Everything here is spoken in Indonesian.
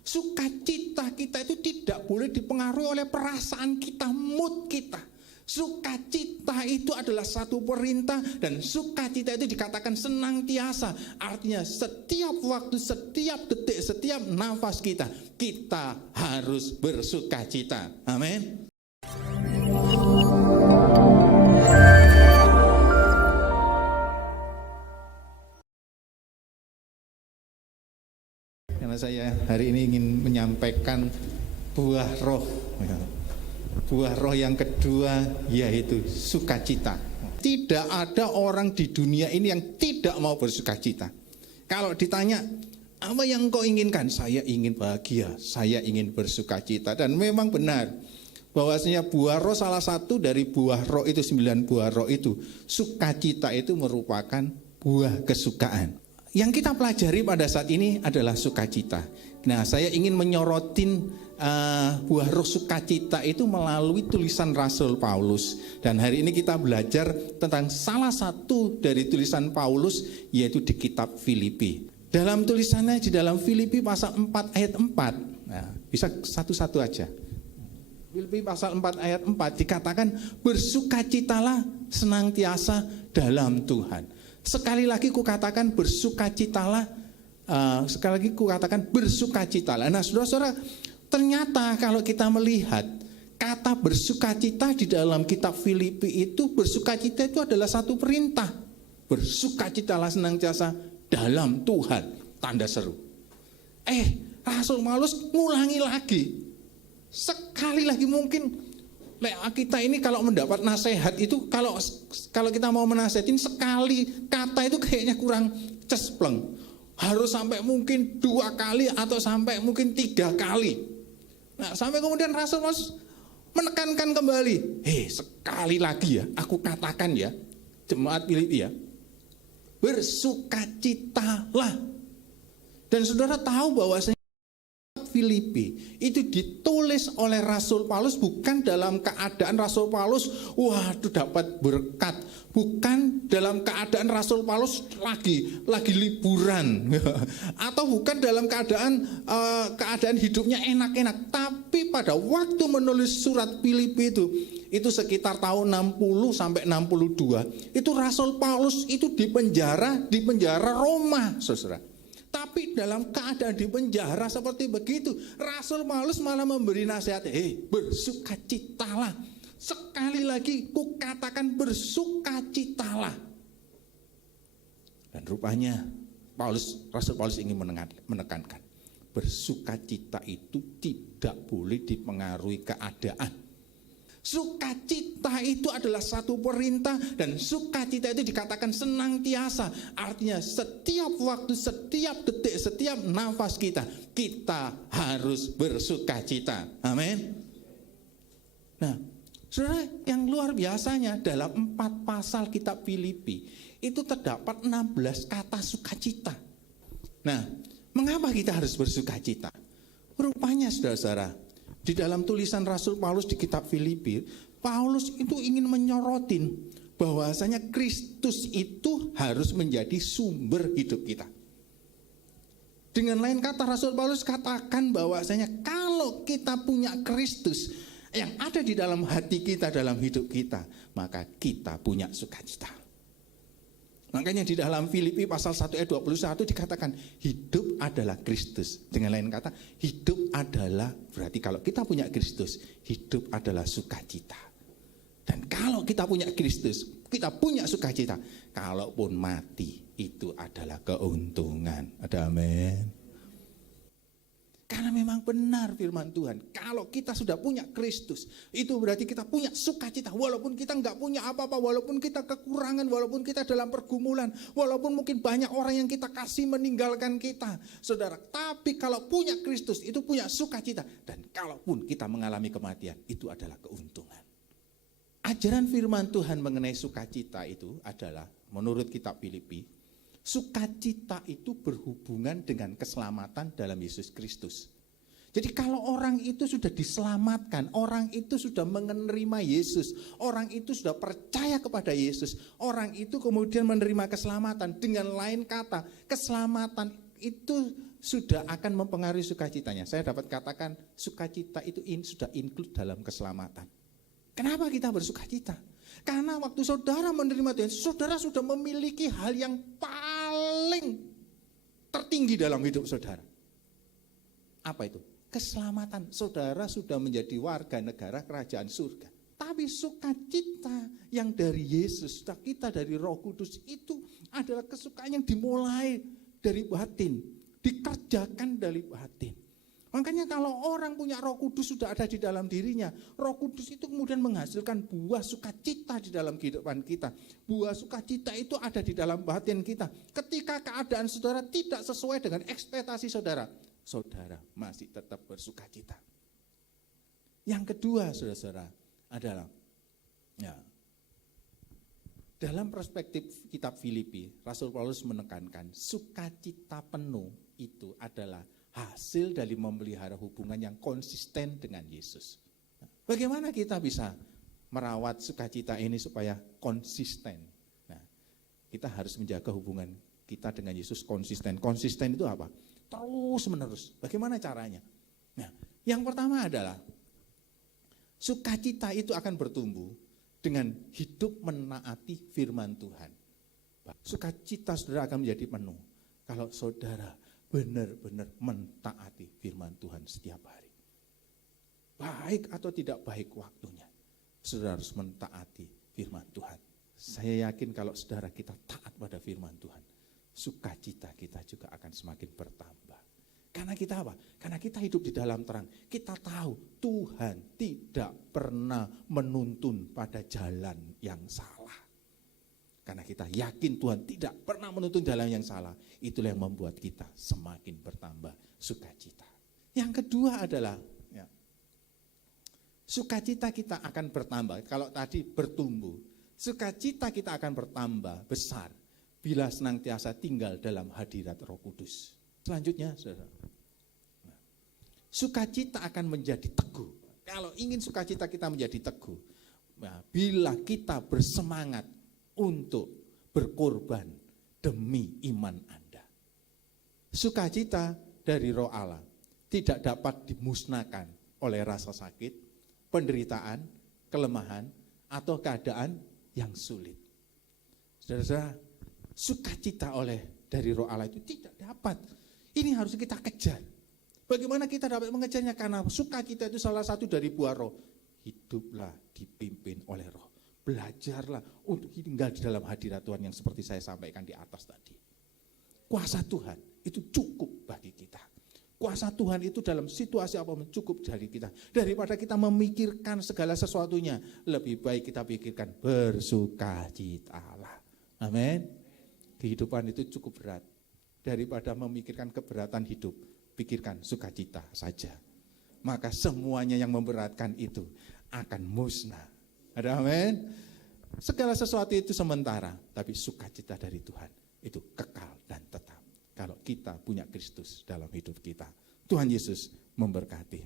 Sukacita kita itu tidak boleh dipengaruhi oleh perasaan kita, mood kita. Sukacita itu adalah satu perintah, dan sukacita itu dikatakan senantiasa. Artinya setiap waktu, setiap detik, setiap nafas kita harus bersukacita. Amin. Karena saya hari ini ingin menyampaikan buah roh. Buah roh yang kedua yaitu sukacita. Tidak ada orang di dunia ini yang tidak mau bersukacita. Kalau ditanya, apa yang kau inginkan? Saya ingin bahagia, saya ingin bersukacita. Dan memang benar bahwasanya buah roh, salah satu dari buah roh itu, 9 buah roh itu, sukacita itu merupakan buah kesukaan. Yang kita pelajari pada saat ini adalah sukacita. Nah, saya ingin menyorotin buah roh sukacita itu melalui tulisan Rasul Paulus. Dan hari ini kita belajar tentang salah satu dari tulisan Paulus, yaitu di kitab Filipi. Dalam tulisannya di dalam Filipi pasal 4 ayat 4. Nah, bisa satu-satu aja. Filipi pasal 4 ayat 4 dikatakan, bersukacitalah senantiasa dalam Tuhan. Sekali lagi kukatakan bersukacitalah, sekali lagi kukatakan bersukacitalah. Nah, saudara-saudara, ternyata kalau kita melihat kata bersukacita di dalam kitab Filipi itu, bersukacita itu adalah satu perintah. Bersukacitalah senantiasa dalam Tuhan, tanda seru. Rasul Paulus ngulangi lagi. Sekali lagi, mungkin kita ini kalau mendapat nasihat itu, kalau kita mau menasihatin sekali kata itu kayaknya kurang cespleng. Harus sampai mungkin 2 kali atau sampai mungkin 3 kali. Nah, sampai kemudian Rasul Paulus menekankan kembali. Sekali lagi ya, aku katakan ya, jemaat Filipi ya, bersukacitalah. Dan saudara tahu bahwasanya Filipi itu ditulis oleh Rasul Paulus bukan dalam keadaan Rasul Paulus dapat berkat, bukan dalam keadaan Rasul Paulus lagi liburan atau bukan dalam keadaan hidupnya enak-enak, tapi pada waktu menulis surat Filipi itu sekitar tahun 60 sampai 62, itu Rasul Paulus itu di penjara Roma, saudara. Tapi dalam keadaan di penjara seperti begitu, Rasul Paulus malah memberi nasihat, bersukacitalah. Sekali lagi kukatakan bersukacitalah. Dan rupanya Rasul Paulus ingin menekankan, bersukacita itu tidak boleh dipengaruhi keadaan. Sukacita itu adalah satu perintah, dan sukacita itu dikatakan senantiasa. Artinya setiap waktu, setiap detik, setiap nafas kita harus bersukacita. Amin. Nah, saudara, yang luar biasanya dalam 4 pasal kitab Filipi itu terdapat 16 kata sukacita. Nah, mengapa kita harus bersukacita? Rupanya saudara-saudara, di dalam tulisan Rasul Paulus di kitab Filipi, Paulus itu ingin menyorotin bahwasanya Kristus itu harus menjadi sumber hidup kita. Dengan lain kata, Rasul Paulus katakan bahwasanya kalau kita punya Kristus yang ada di dalam hati kita, dalam hidup kita, maka kita punya sukacita. Makanya di dalam Filipi pasal 1 ayat 21 dikatakan hidup adalah Kristus. Dengan lain kata, hidup adalah, berarti kalau kita punya Kristus, hidup adalah sukacita. Dan kalau kita punya Kristus, kita punya sukacita. Kalaupun mati, itu adalah keuntungan. Ada amin. Karena memang benar firman Tuhan, kalau kita sudah punya Kristus, itu berarti kita punya sukacita. Walaupun kita nggak punya apa-apa, walaupun kita kekurangan, walaupun kita dalam pergumulan, walaupun mungkin banyak orang yang kita kasih meninggalkan kita, saudara. Tapi kalau punya Kristus, itu punya sukacita. Dan kalaupun kita mengalami kematian, itu adalah keuntungan. Ajaran firman Tuhan mengenai sukacita itu adalah, menurut kitab Filipi, sukacita itu berhubungan dengan keselamatan dalam Yesus Kristus. Jadi kalau orang itu sudah diselamatkan, orang itu sudah menerima Yesus, orang itu sudah percaya kepada Yesus, orang itu kemudian menerima keselamatan. Dengan lain kata, keselamatan itu sudah akan mempengaruhi sukacitanya. Saya dapat katakan sukacita itu sudah include dalam keselamatan. Kenapa kita bersukacita? Karena waktu saudara menerima Tuhan, saudara sudah memiliki hal yang paling tertinggi dalam hidup saudara. Apa itu? Keselamatan. Saudara sudah menjadi warga negara kerajaan surga. Tapi sukacita yang dari Yesus, kita dari Roh Kudus itu adalah kesukaan yang dimulai dari batin, dikerjakan dari batin. Makanya kalau orang punya Roh Kudus sudah ada di dalam dirinya, Roh Kudus itu kemudian menghasilkan buah sukacita di dalam kehidupan kita. Buah sukacita itu ada di dalam batin kita. Ketika keadaan saudara tidak sesuai dengan ekspektasi saudara, saudara masih tetap bersukacita. Yang kedua, saudara-saudara, adalah dalam perspektif kitab Filipi, Rasul Paulus menekankan sukacita penuh itu adalah hasil dari memelihara hubungan yang konsisten dengan Yesus. Bagaimana kita bisa merawat sukacita ini supaya konsisten? Nah, kita harus menjaga hubungan kita dengan Yesus konsisten. Konsisten itu apa? Terus menerus. Bagaimana caranya? Nah, yang pertama adalah sukacita itu akan bertumbuh dengan hidup menaati firman Tuhan. Sukacita saudara akan menjadi penuh kalau saudara benar-benar mentaati firman Tuhan setiap hari. Baik atau tidak baik waktunya, saudara harus mentaati firman Tuhan. Saya yakin kalau saudara kita taat pada firman Tuhan, sukacita kita juga akan semakin bertambah. Karena kita apa? Karena kita hidup di dalam terang. Kita tahu Tuhan tidak pernah menuntun pada jalan yang salah. Karena kita yakin Tuhan tidak pernah menuntun jalan yang salah. Itulah yang membuat kita semakin bertambah sukacita. Yang kedua adalah sukacita kita akan bertambah. Kalau tadi bertumbuh, sukacita kita akan bertambah besar bila senantiasa tinggal dalam hadirat Roh Kudus. Selanjutnya, saudara, sukacita akan menjadi teguh. Kalau ingin sukacita kita menjadi teguh, bila kita bersemangat untuk berkorban demi iman Anda. Sukacita dari Roh Allah tidak dapat dimusnahkan oleh rasa sakit, penderitaan, kelemahan, atau keadaan yang sulit. Saudara-saudara, sukacita dari Roh Allah itu tidak dapat. Ini harus kita kejar. Bagaimana kita dapat mengejarnya? Karena sukacita itu salah satu dari buah Roh. Hiduplah dipimpin oleh Roh. Belajarlah untuk tinggal di dalam hadirat Tuhan yang seperti saya sampaikan di atas tadi. Kuasa Tuhan itu cukup bagi kita. Kuasa Tuhan itu dalam situasi apapun cukup dari kita. Daripada kita memikirkan segala sesuatunya, lebih baik kita pikirkan bersukacitalah. Amin. Kehidupan itu cukup berat. Daripada memikirkan keberatan hidup, pikirkan sukacita saja. Maka semuanya yang memberatkan itu akan musnah. Ada amin? Segala sesuatu itu sementara, tapi sukacita dari Tuhan itu kekal dan tetap. Kalau kita punya Kristus dalam hidup kita. Tuhan Yesus memberkati.